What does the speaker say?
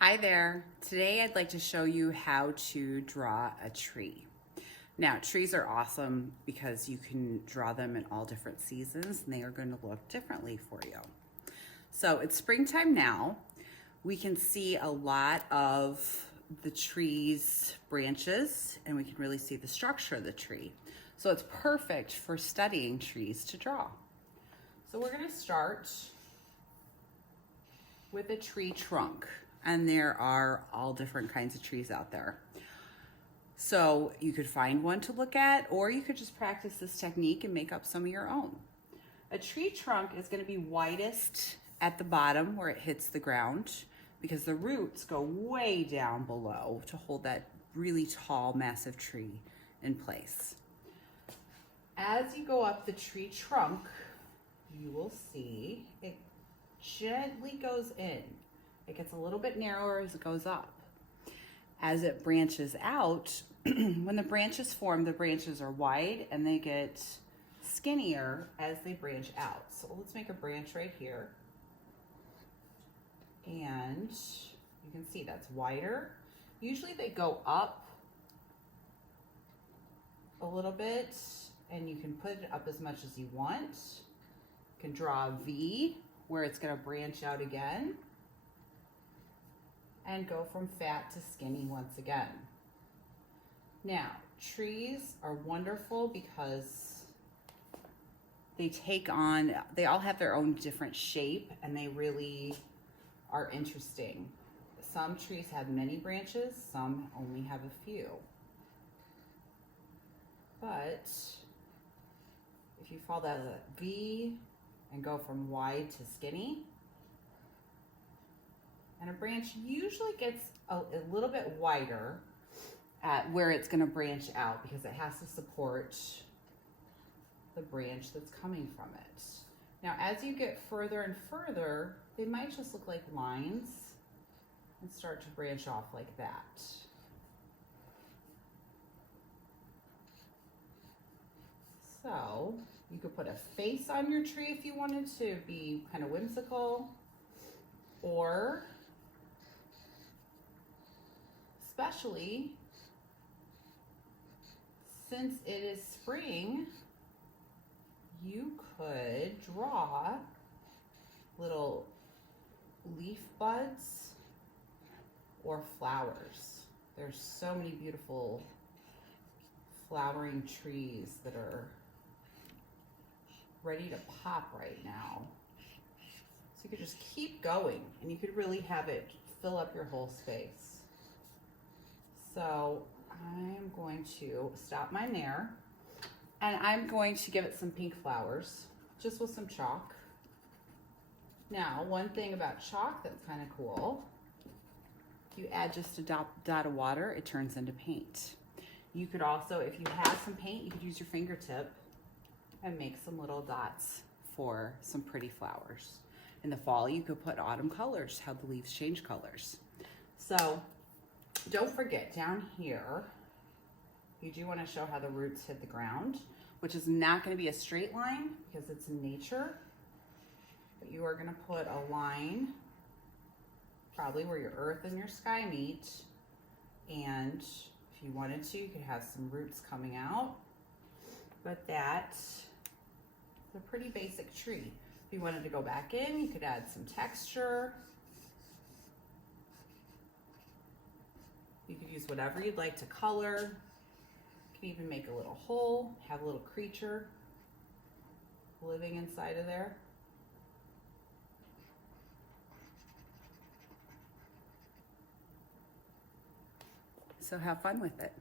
Hi there. Today I'd like to show you how to draw a tree. Now, trees are awesome because you can draw them in all different seasons and they are going to look differently for you. So it's springtime now. We can see a lot of the tree's branches and we can really see the structure of the tree. So it's perfect for studying trees to draw. So we're going to start with a tree trunk. And there are all different kinds of trees out there. So you could find one to look at, or you could just practice this technique and make up some of your own. A tree trunk is going to be widest at the bottom where it hits the ground because the roots go way down below to hold that really tall, massive tree in place. As you go up the tree trunk, you will see it gently goes in. It gets a little bit narrower as it goes up. As it branches out, when the branches form, the branches are wide and they get skinnier as they branch out. So let's make a branch right here. And you can see that's wider. Usually they go up a little bit and you can put it up as much as you want. You can draw a V where it's going to branch out again and go from fat to skinny once again. Now, trees are wonderful because they all have their own different shape and they really are interesting. Some trees have many branches, some only have a few. But if you follow that V and go from wide to skinny, and a branch usually gets a little bit wider at where it's going to branch out because it has to support the branch that's coming from it. Now, as you get further and further, they might just look like lines and start to branch off like that. So you could put a face on your tree if you wanted to be kind of whimsical, or especially since it is spring, you could draw little leaf buds or flowers. There's so many beautiful flowering trees that are ready to pop right now. So you could just keep going and you could really have it fill up your whole space. So I'm going to stop mine there and I'm going to give it some pink flowers just with some chalk. Now, one thing about chalk that's kind of cool, if you add just a dot of water, it turns into paint. You could also, if you have some paint, you could use your fingertip and make some little dots for some pretty flowers. In the fall, you could put autumn colors, how the leaves change colors. So don't forget, down here, you do want to show how the roots hit the ground, which is not going to be a straight line because it's in nature, but you are going to put a line probably where your earth and your sky meet, and if you wanted to, you could have some roots coming out, but that's a pretty basic tree. If you wanted to go back in, you could add some texture. You could use whatever you'd like to color. You can even make a little hole, have a little creature living inside of there. So have fun with it.